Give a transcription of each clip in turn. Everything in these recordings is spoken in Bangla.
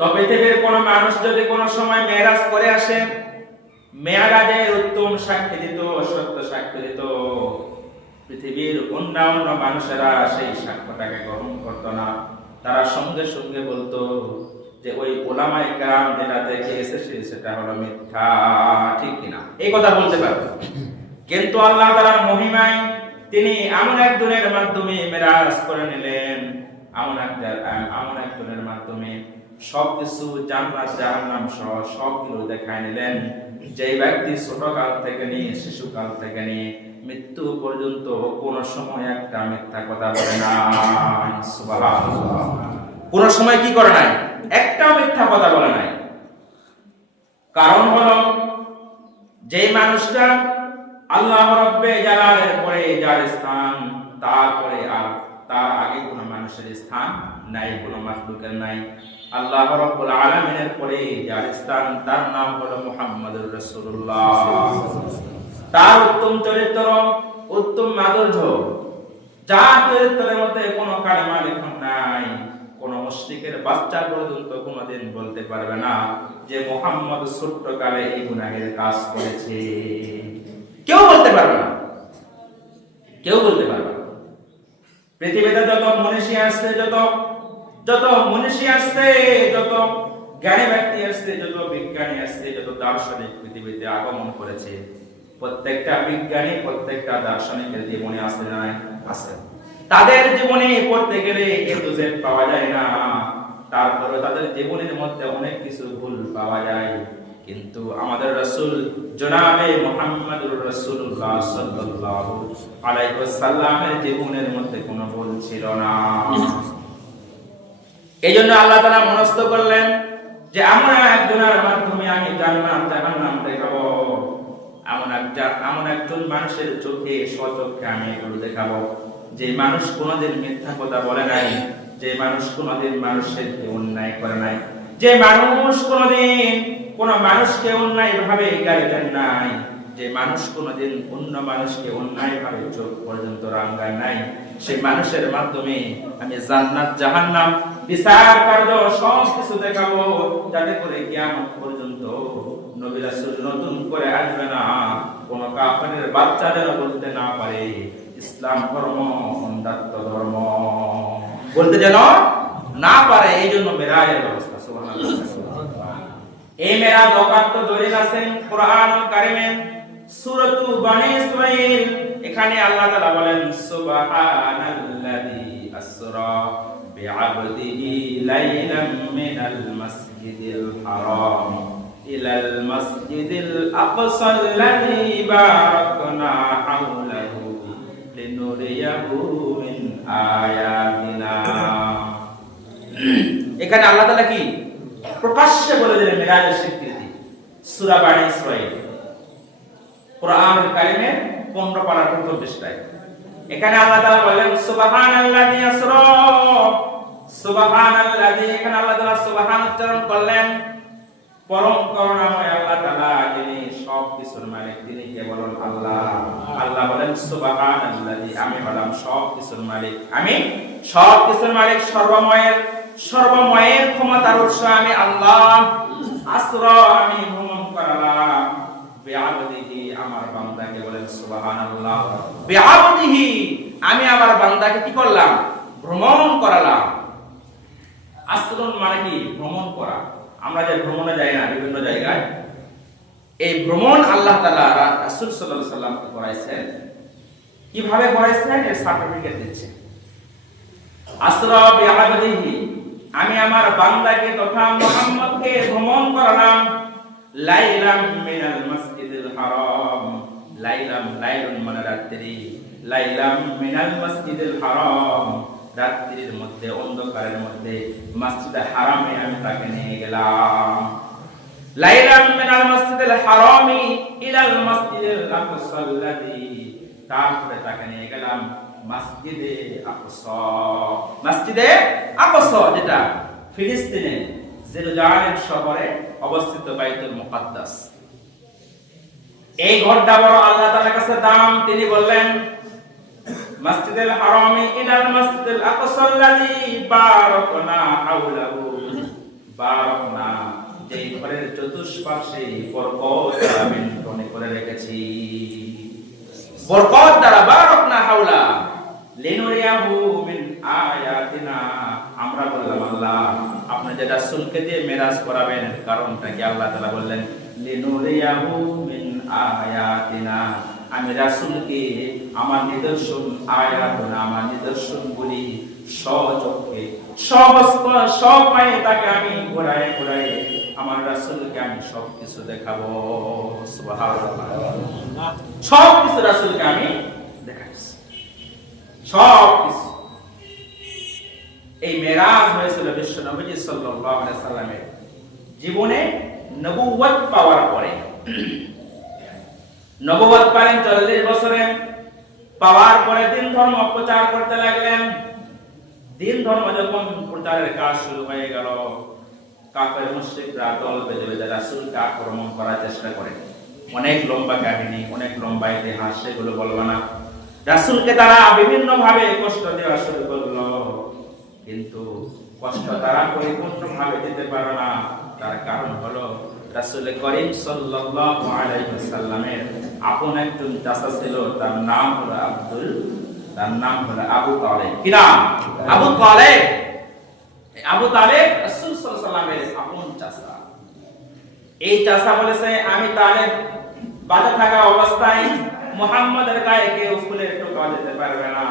তো পৃথিবীর কোন মানুষ যদি কোন সময় মেরাজ করে আসে, মেরাজের উত্তম সাক্ষী দিত, সত্য সাক্ষ্য দিত, পৃথিবীর অন্যান্য মানুষেরা সেই সাক্ষ্যটাকে গ্রহণ করত না। তারা সঙ্গে সঙ্গে বলতো যে ওই ওলামায়ে কেরাম যেটা দেখে এসেছে সেটা হলো মিথ্যা, ঠিক কিনা? এই কথা বলতে পারবে। কিন্তু আল্লাহ তাআলার মহিমায় তিনি এমন একজনের মাধ্যমে মেরাজ করে নিলেন, এমন একজনের মাধ্যমে সবকিছু জান্নাত জাহান্নাম সহ সবগুলো দেখায় নিলেন, যে ব্যক্তি ছোটকাল থেকে নিয়ে শিশুকাল থেকে নিয়ে মৃত্যু পর্যন্ত কোন সময় একটা মিথ্যা কথা বলে না। সুবহানাল্লাহ। কোন সময় কি করে নাই? একটা মিথ্যা কথা বলে নাই। কারণ হলো যে মানুষটা আল্লাহ রাব্বে জালালের পরে যার স্থান, তারপরে আর তার আগে কোন মানুষের স্থান নাই, কোন মাখলুকের নাই। আল্লাহ রাব্বুল আলামিনের পরে যার স্থান, তার নাম হলো মুহাম্মদুর রাসূলুল্লাহ। তার উত্তম চরিত্র, উত্তম মাধুর্য, যার চরিত্রের মধ্যে কোনো কালেমা লেখন নাই, কোন মুশরিকের বাচ্চা পর্যন্ত কোনদিন বলতে পারবে না যে মুহাম্মদ ছোট্ট কালে এই গুনাহের কাজ করেছে। কেউ বলতে পারবে না, কেউ বলতে পারবে না। পৃথিবীতে যত মনীষী আসছে, যত মনীষী আসছে, যত জ্ঞানী ব্যক্তি আসছে, যত বিজ্ঞানী আসছে, যত দার্শনিক পৃথিবীতে আগমন করেছে, প্রত্যেকটা বিজ্ঞানী, প্রত্যেকটা দার্শনিকের জীবনে আছে না? আছে। তাদের জীবনে পড়তে গেলে এ টু জেড পাওয়া যায় না, তারপরে তাদের জীবনের মধ্যে অনেক কিছু ভুল পাওয়া যায়। কিন্তু আমাদের রাসূল জনাবে মুহাম্মদুর রাসূলুল্লাহ সাল্লাল্লাহু আলাইহি ওয়াসাল্লামের জীবনের মধ্যে কোনো ভুল ছিল না। এইজন্য আল্লাহ তাআলা মনস্থ করলেন যে এমন একজনের মাধ্যমে আমি জান্নাত জাহান্নাম দেখাবো, এমন একজন মানুষের চোখে স্বচক্ষে আমি এগুলো দেখাবো, যে মানুষ কোনোদিন মিথ্যা কথা বলে নাই, যে মানুষ কোনোদিন মানুষের অন্যায় করে নাই, যে মানুষ কোনোদিন কোন মানুষকে অন্যায় ভাবে গালি দেন নাই, যে মানুষ কোনোদিন অন্য মানুষকে অন্যায় ভাবে চোখ পর্যন্ত রাঙায় নাই, সেই মানুষের মাধ্যমে আমি জান্নাত জাহান্নাম বিচার কার্য সব কিছু দেখাবো, যাতে করে কিয়ামত পর্যন্ত নবী রাসূল নতুন করে আসবে না, কোন কাফেরের বাচ্চা যেন বলতে না পারে ইসলাম ধর্ম অন্ধত্ব ধর্ম, বলতে যেন না পারে। এই জন্য মেরাজের ব্যবস্থা। সুবহানাল্লাহ। এই মেরাজ অকাত্য দলিল আছে কোরআনুল কারীমে সূরাতু বনী ইসরাঈল। এখানে আল্লাহ তাআলা বলেন সুবহানাল্লাযী আসরা বিআবদিহি লাইলাম মিনাল মাসজিদিল হারাম ইলাল মাসজিদিল আকসাল্লাযী বারাকনা হাওলাহু লিনুরিয়াহু মিন আয়াতিনা। এখানে আল্লাহ তাআলা কি প্রকাশ্যে বলে দিলেন মেরাজের স্বীকৃতি। সূরা বনী ইসরাঈল কোরআনুল কারীমের 15 পারার 15 পৃষ্ঠায় এখানে আল্লাহ তাআলা বলেন সুবহানাল্লাযী আসরা। সুবহানাল্লাযী, এখানে আল্লাহ তাআলা সুবহান উচ্চারণ করলেন। পরম করুণাময় আল্লাহ তাআলা, যিনি সব কিছুর মালিক, তিনি কেবল আল্লাহ। আল্লাহ বলেন সুবহানাল্লাযী, আমি হলাম সব কিছুর মালিক, আমি সব কিছুর মালিক, সর্বময়ের ক্ষমতার উৎস আমি আল্লাহ। আসরা, আমি ভ্রমণ করালাম, বিআবদিহি, আমার বান্দাকে, বলেন সুবহানাল্লাহ। বিআবদিহি, আমি আমার বান্দাকে কি করলাম? ভ্রমণ করালাম। আসরুন মানে কি? ভ্রমণ করা। আমরা যে ভ্রমণে যাই না বিভিন্ন জায়গায়, এই ভ্রমণ আল্লাহ তাআলা রাসূল সাল্লাল্লাহু আলাইহি ওয়াসাল্লামকে করাইছেন। কিভাবে করাইছেন এর সার্টিফিকেট দিচ্ছেন। আসরা বিআবদিহি, আমি আমার বান্দাকে তথা মুহাম্মদকে ভ্রমণ করালাম। লাইলাম মিনাল মাসজিদিল হারাম, লাইলাম, লাইলুন মানে রাত্রি, লাইলাম মিনাল মাসজিদিল হারাম, রাত্রির মধ্যে, অন্ধকারের মধ্যে মসজিদে হারামে আমি তাকে নিয়ে গেলাম। লাইলাম মিনাল মাসজিদিল হারামি ইলাল মাসজিদিল আকসাল্লাযী, তারপরে তাকে নিয়ে গেলাম মসজিদে আকসা। মসজিদে আকসা যেটা ফিলিস্তিনে জেরুজালেম শহরে অবস্থিত বাইতুল মুকাদ্দাস। এই ঘরটা বড় আল্লাহ তাআলার কাছে দাম। তিনি বললেন মসজিদুল হারামি ইলাল মাসজিদুল আকসাল্লাযী বারাকনা হাওলাহু, বারাকনা, যেই ঘরের চতুষ্পার্শ্বে বরকত দ্বারা বেষ্টন করে রেখেছি, বরকত দ্বারা বারাকনা হাওলা লিনুরিয়াহু মিন আয়াতিনা। আমরা বললাম আল্লাহ আপনি যে রাসূলকে দিয়ে মেরাজ করাবেন কারণটা কি? আল্লাহ তাআলা বললেন লিনুরিয়াহু মিন আয়াতিনা, আমি রাসূলকে আমার নিদর্শন, আয়াতুনা আমার নিদর্শনগুলি সচক্ষে সব পায়ে তাকে আমি ঘোরায় ঘোরায় আমার রাসূলকে আমি সবকিছু দেখাবো। সুবহানাল্লাহ, সবকিছু রাসূলকে আমি দেখাইছি, সবকিছু। এই মেরাজ হয়েছিল বিশ্ব নবী সাল্লাল্লাহু আলাইহি সাল্লামের জীবনে নবুয়ত পাওয়ার পরে। নবুয়ত পালেন 40 বছরে, পাওয়ার পরে দিন ধর্ম প্রচার করতে লাগলেন। দিন ধর্ম যখন প্রচারের কাজ শুরু হয়ে গেল, কাফের মুশরিকরা দল বেঁধে বেঁধে রাসূলকে আক্রমণ করার চেষ্টা করে। অনেক লম্বা কাহিনী, অনেক লম্বা ইতিহাস, সেগুলো বলবো না। রাসূলকে তারা বিভিন্ন ভাবে কষ্ট দেওয়া শুরু করলো, কিন্তু কষ্ট তারা পরিপূর্ণভাবে দিতে পারে না। তার কারণ হলো রাসূল করিম সাল্লাল্লাহু আলাইহি ওয়াসাল্লামের আপন একজন চাচা ছিল, তার নাম হলো আবু তালেব। কি নাম? আবু তালেব। আবু তালেব রাসূল সাল্লাল্লাহু আলাইহি ওয়াসাল্লামের আপন চাচা। এই চাচা বলেছে আমি তালেব বাঁচা থাকা অবস্থায় মুহাম্মাদের গায়ে কেউ ফুলের টোকা দিতে পারবে না।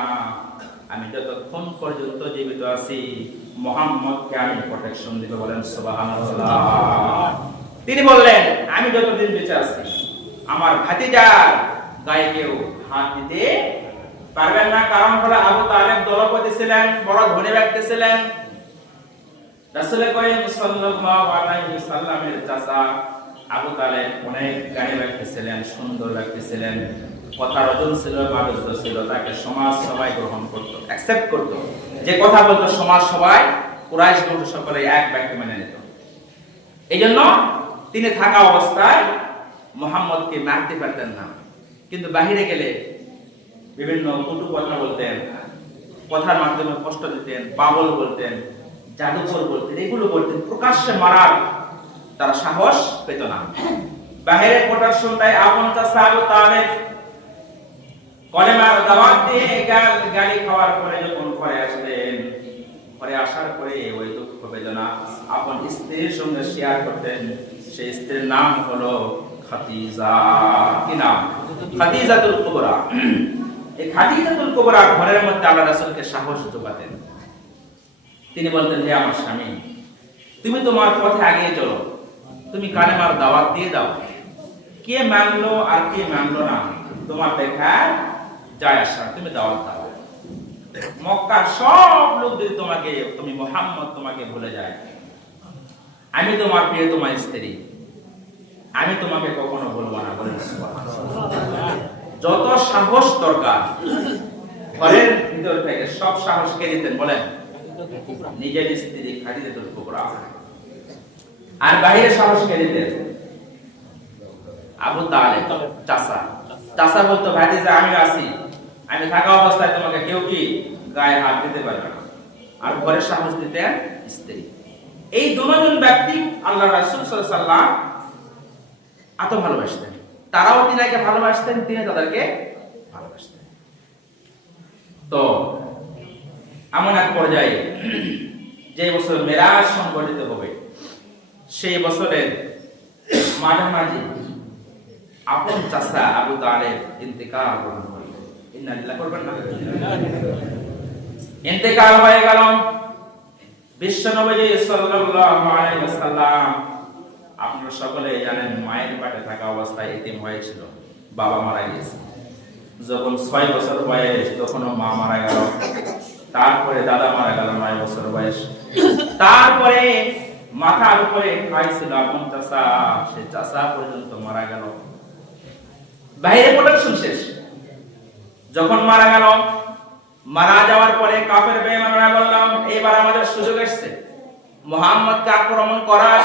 আমি যতক্ষণ পর্যন্ত জীবিত আছি মুহাম্মদকে আমি প্রোটেকশন দিব। বলেন সুবহানাল্লাহ। তিনি বললেন আমি যতদিন বেঁচে আছি আমার ভাতিজার গায়ে কেউ হাত দিতে পারবেন না। কারণ হলো আবু তালেব দলপতি ছিলেন, বড় ধনী ব্যক্তি ছিলেন। রাসূল করিম সাল্লাল্লাহু আলাইহি ওয়াসাল্লামের চাচা আবু তালেব অনেক জ্ঞানী ব্যক্তি ছিলেন, সুন্দর ব্যক্তি ছিলেন, কথার ওজন ছিল, মাধুর্য ছিল। তাকে সমাজ সবাই গ্রহণ করত, অ্যাকসেপ্ট করত। যে কথা বলতো সমাজ সবাই, কুরাইশ বংশ সকলে এক ব্যক্তি মেনে নিত। এই জন্য তিনি থাকা অবস্থায় মুহাম্মদকে মারতে পারতেন না, কিন্তু বাহিরে গেলে বিভিন্ন কটু কথা বলতেন, কথার মাধ্যমে কষ্ট দিতেন, পাগল বলতেন, জাদুকর বলতেন, এগুলো বলতেন। প্রকাশ্যে মারার তারা সাহস পেত না। বাহিরে প্রোটেকশন দেয় আপন চাচা আবু তালেব। কলেমার দাওয়াত দিয়ে গালি খাওয়ার পরে যখন ঘরে আসলেন, ঘরে আসার পরে ওই দুঃখ বেদনা আপন স্ত্রীর সঙ্গে শেয়ার করতেন। সেই স্ত্রীর নাম হলো খাদিজা। কি নাম? খাদিজাতুল কুবরা। এই খাদিজাতুল কুবরা ঘরের মধ্যে আল্লাহ রাসূলকে সাহস যোগাতেন। তিনি বলতেন হে আমার স্বামী, তুমি তোমার পথে এগিয়ে চলো, তুমি কালেমার দাওয়াত দিয়ে দাও। কে মানলো আর কে মানলো না তোমার দেখা যায় আসা, তুমি দাওয়াত দাও। মক্কার সব লোক যদি তোমাকে, তুমি মুহাম্মদ তোমাকে ভুলে যায়, আমি তোমার প্রিয়, তোমার স্ত্রী, আমি তোমাকে কখনো বলবো না। বলেন সুবহানাল্লাহ। যত সাহস দরকার ঘরের ভিতর থেকে সব সাহস কে দিতেন? বলেন নিজের স্ত্রী খাদিজাতুল কুবরা। আর বাইরে সাহস কে দিতেন? আবু তালেব চাচা। চাচা বলতো ভাতিজা আমি আছি, আমি থাকা অবস্থায় তোমাকে কেউ কি গায়ে হাত দিতে পারবে না। আর ঘরে সাহস দিতেন স্ত্রী। এই দুজন ব্যক্তি আল্লাহ রাসূল সাল্লাল্লাহু আলাইহি ওয়াসাল্লাম এত ভালোবাসতেন, তারাও তিনাকে ভালোবাসতেন, তিনি তাদেরকে ভালোবাসতেন। তো এমন এক পর্যায়ে যে বছর মেরাজ সংঘটিত হবে, সেই বছরের মাঝামাঝি আপন চাচা আবু তালেব ইন্তেকাল করলেন। ইন্না লিল্লাহি করবেন না? ইন্তেকাল হয়ে গেল। বিশ্বনবী সাল্লাল্লাহু আলাইহি ওয়াসাল্লাম আপনারা সকলে জানেন মায়ের পেটে থাকা অবস্থায় এতিম হয়েছিল, বাবা মারা গিয়েছে। যখন 6 বছর বয়স তখনও মা মারা গেল, তারপরে দাদা মারা গেল 9 বছর বয়স, তারপরে মাথার উপরে খাইছিল আপন চাচা, সে চাচা পর্যন্ত মারা গেল। বাইরে প্রোটেকশন শেষ। যখন মারা গেল, মারা যাওয়ার পরে কাফের বেঈমানরা বললাম এবার আমাদের সুযোগ এসেছে মুহাম্মদকে আক্রমণ করার,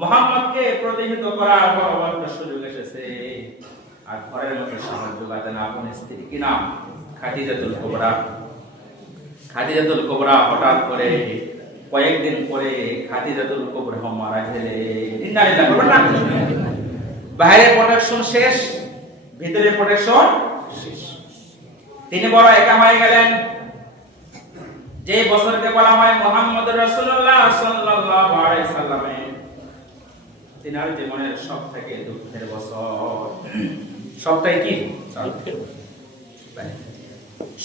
মুহাম্মদকে প্রতিহত করার বড় একটা সুযোগ এসেছে। আর ঘরের মধ্যে সাহস যোগাতেন আপন স্ত্রী, কি নাম? খাদিজাতুল কুবরা। খাদিজাতুল কুবরা হঠাৎ করে কয়েকদিন পরে খাদিজাতুল কুবরা মারা গেলেন। ইন্না লিল্লাহি ওয়া ইন্না ইলাইহি রাজিউন। বাইরের প্রোটেকশন শেষ, ভিতরের প্রোটেকশন শেষ। তিনি বড় একা হয়ে গেলেন। যে বছরকে বলা হয় মুহাম্মদুর রাসূলুল্লাহ সাল্লাল্লাহু আলাইহি সাল্লামের তিনার জীবনের সবথেকে দুঃখের বছর। সবটাই কি দুঃখের বছর,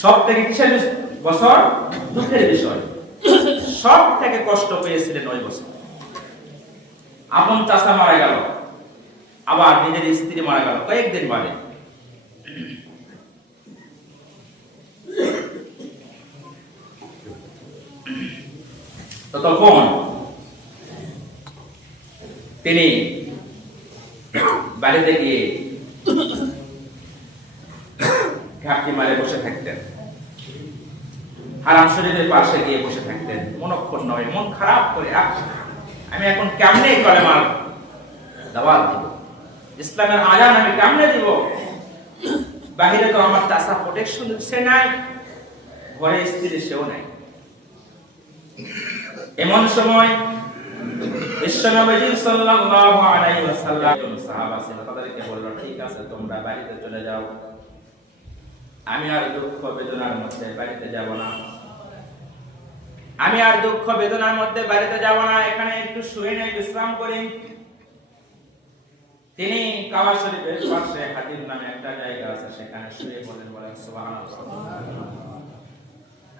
সবথেকে কিসের বছর? দুঃখের বিষয়। সব থেকে কষ্ট পেয়েছিলেন ওই বছর। আপন চাচা মারা গেল, আবার নিজের স্ত্রী মারা গেল কয়েকদিন বাদে। তো তখন তিনি বাড়িতে গিয়ে ঘাপটি মারে বসে থাকতেন, হারাম শরীরের পাশে গিয়ে বসে থাকতেন, মনক্ষণ নয়, মন খারাপ করে আমি এখন কেমনে কলেমার দাওয়াত দিব, ইসলামের আযান আমি কেমনে দিব? বাহিরে তো আমার চাচা প্রোটেকশন দিচ্ছে নাই, ঘরে স্ত্রী সেও নাই। এমন সময় বিশ্বনবী সাল্লাল্লাহু আলাইহি ওয়াসাল্লাম সাহাবা ছিল, তাদেরকে বলল, ঠিক আছে তোমরা বাড়িতে চলে যাও, আমি আর দুঃখ বেদনার মধ্যে বাড়িতে যাব না, আমি আর দুঃখ বেদনার মধ্যে বাড়িতে যাব না, এখানে একটু শুয়ে নেই, বিশ্রাম করি। তিনি কাবা শরীফের পাশে হাতিম নামে একটা জায়গা আছে, সেখানে শুয়ে পড়লেন। বলেন সুবহানাল্লাহ।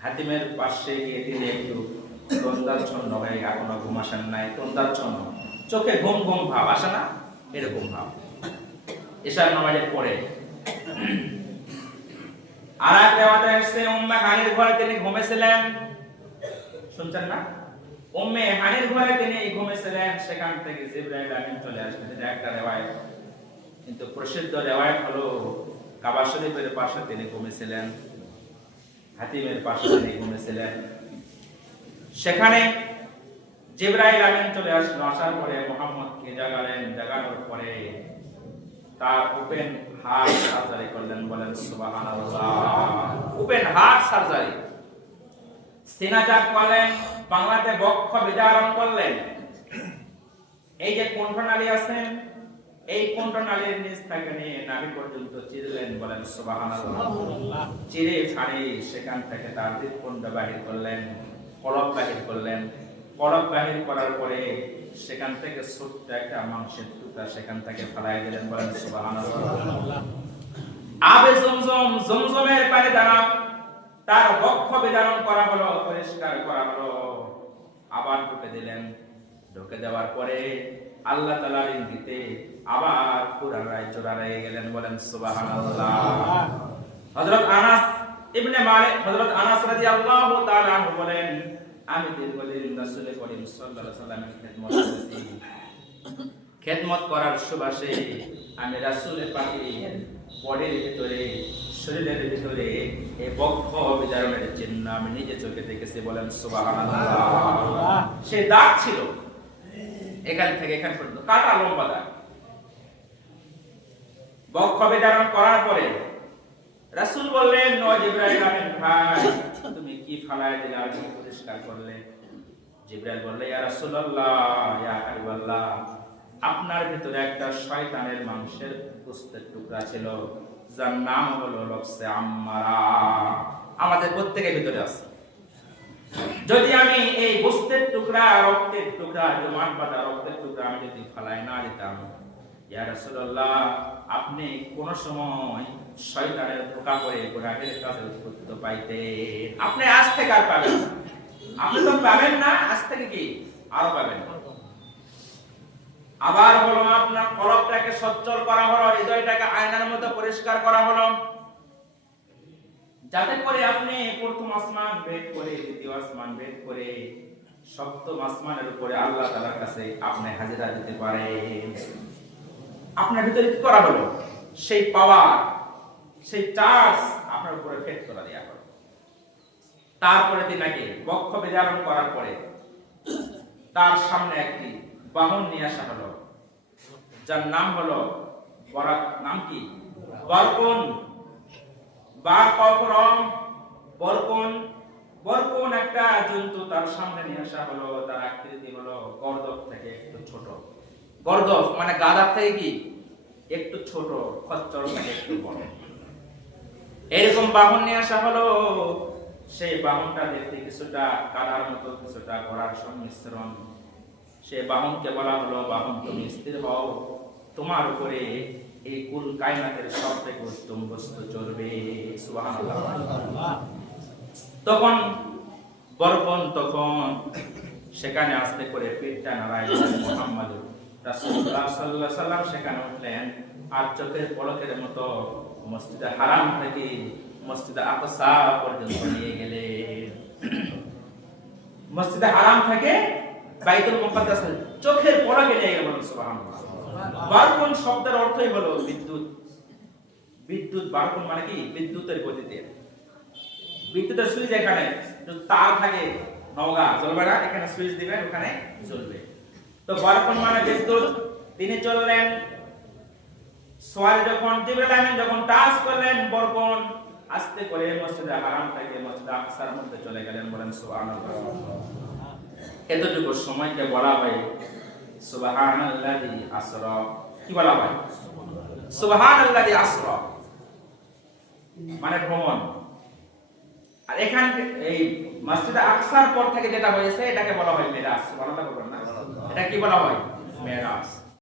হাতিমের পাশে গিয়ে তিনি একটু তন্দাচ্ছন্ন হয়ে, এখনো ঘুম আসেন নাই, তন্দাচ্ছন্ন, চোখে ঘুম ঘুম ভাব আসে না, এরকম ভাব। ইশার নামাজের পরে আর এক রিওয়ায়াতে এসেছে উম্মে হানির ঘরে তিনি ঘুমেছিলেন। শুনছেন না? উম্মে হানির ঘরে তিনি ঘুমেছিলেন, সেখান থেকে জিবরাইল আমিন চলে আসলেন। এটা একটা রিওয়ায়াত, কিন্তু প্রসিদ্ধ রিওয়ায়াত হলো কাবা শরীফের পাশে তিনি ঘুমেছিলেন, হাতিমের পাশে তিনি ঘুমেছিলেন। সেখানে জিবরাইল আমিন চলে আসলো, আসার পরে মুহাম্মদকে জাগালেন, জাগানোর পরে তার ওপেন হার্ট সার্জারি করলেন। বলেন সুবহানাল্লাহ। ওপেন হার্ট সার্জারি, সিনা চাক করলেন, বাংলাতে বক্ষ বিদারণ করলেন। এই যে কণ্ঠনালী আছে, এই কণ্ঠনালীর নিচ থেকে নিয়ে নাভি পর্যন্ত চিরলেন। বলেন সুবহানাল্লাহ। চিরে ফাড়ি সেখান থেকে তার হৃৎপিণ্ড বাহির করলেন, কলব বাহির করলেন। কলব বাহির করার পরে সেখান থেকে ছোট্ট একটা মাংসের টুকরা সেখান থেকে ফেলাই দিলেন। বলেন সুবহানাল্লাহ। আবে জমজম, জমজমের পানি দ্বারা তার বক্ষ বিদারণ করা হলো, পরিষ্কার করা হলো, আবার ঢুকে দিলেন। ঢুকে দেওয়ার পরে আল্লাহ তাআলার ইঙ্গিতে আবার পুনরায় জোড়ায় গেলেন। বলেন সুবহানাল্লাহ। হযরত আনাস ইবনে মালিক, হযরত আনাস রাদিয়াল্লাহু তাআলা আনহু বলেন, আমি দীর্ঘদিন রাসূল করিম সাল্লাল্লাহু আলাইহি ওয়াসাল্লামের খেদমত করেছি। খেদমত করার সুবাসে আমি রাসূলের পাকের বডির ভিতরে, শরীরের ভিতরে এই বক্ষ বিদারণের চিহ্ন আমি নিজে চোখে দেখেছি। বলেন সুবহানাল্লাহ। সে দাগ ছিল এখান থেকে এখান পর্যন্ত, কাটা লম্বা দাগ। বক্ষ বিদারণ করার পরে রাসূল বললেন, ও জিবরাইল আমিন ভাই, তুমি কি ফালায় দিলে আর কি পরিষ্কার করলে? জিবরাইল বলল, ইয়া রাসূলুল্লাহ, ইয়া হাবিবাল্লাহ, আপনার ভিতরে একটা শয়তানের মাংসের গোশতের টুকরা ছিল, যার নাম হলো নফসে আম্মারা। আমাদের প্রত্যেকের ভিতরে আছে। যদি আমি এই গোশতের টুকরা, রক্তের টুকরা, জমাট বাঁধা রক্তের টুকরা আমি যদি ফালায় না দিতাম, ইয়া রাসূলুল্লাহ, আপনি কোন সময় শয়তানের ধোঁকা পড়ে গুনাহের কাজে উদ্বুদ্ধ পাইতেন। আপনি আজ থেকে আর পাবেন না। আপনি তো পাবেন না, আজ থেকে কি আরো পাবেন। আবার হলো আপনার কলবটাকে সচ্ছল করা হলো, হৃদয়টাকে আয়নার মতো পরিষ্কার করা হলো, যাতে করে আপনি প্রথম আসমান ভেদ করে, দ্বিতীয় আসমান ভেদ করে, সপ্তম আসমানের উপরে আল্লাহ তাআলার কাছে আপনি হাজিরা দিতে পারেন। আপনার ভিতরে কি করা হলো? সেই পাওয়ার, সেই চার্জ আপনার উপরে ফেট করা দেয়া হলো। তারপরে তিনাকে বক্ষ বিদারণ করার পরে তার সামনে একটি বাহন নিয়ে আসা হলো, যার নাম হলো বরাক। নাম কি? বরকুন। বা কফরম, বরকুন, বরকন একটা জন্তু তার সামনে নিয়ে আসা হলো, তার আকৃতি হলো গর্দভ থেকে একটু ছোট। গর্দভ মানে গাধার থেকে কি একটু ছোট, খচ্চর থেকে একটু বড়। এরকম বাহন নিয়ে আসা হলো। সেই বাহনটা দেখতে কিছুটা কাদার মতো, কিছুটা ঘোড়ার সংমিশ্রণ। সে বাহনকে বলা হলো, বাহন তুমি স্থির হও, তোমার উপরে এই কুল কায়নাতের সব থেকে উত্তম বস্তু চলবে। সুবহানাল্লাহ। তখন বরকন সেখানে আস্তে করে পিঠটা নাড়ায় মুহাম্মদ রাসূলুল্লাহ সাল্লাল্লাহু আলাইহি সাল্লাম সেখানে উঠলেন। আর চোখের পলকের মতো মসজিদে হারাম থেকে মসজিদে আকসা পর্যন্ত নিয়ে গেলেন। মসজিদে হারাম থেকে বাইতুল মুকাদ্দাস চোখের পলকে নিয়ে গেলেন। সুবহানাল্লাহ। বরকন শব্দের অর্থই হলো বিদ্যুৎ। বিদ্যুৎ, বরকন মানে কি বিদ্যুতের গতিতে। বিদ্যুতের সুইচ এখানে তার থাকে, নওগা জ্বলবে না, এখানে সুইচ দিবেন ওখানে জ্বলবে। তো বরকন মানে বিদ্যুৎ। তিনি চললেন। সোয়াল যখন জিবরাইল আমিন যখন টাচ করলেন, বরকন আস্তে করে মসজিদে হারাম থেকে মসজিদে আকসার মধ্যে চলে গেলেন। বলেন সুবহানাল্লাহ। এতটুকু সময়কে বলা হয় সুবহানাল্লাযী আসরা। কি বলা হয়? সুবহানাল্লাযী আসরা মানে ভ্রমণ। আর এখান এই মসজিদে আকসার পর থেকে যেটা হয়েছে এটাকে বলা হয় মেরাজ। সুবহানাল্লাহ বলবেন না? এটা কি বলা হয়? মেরাজ।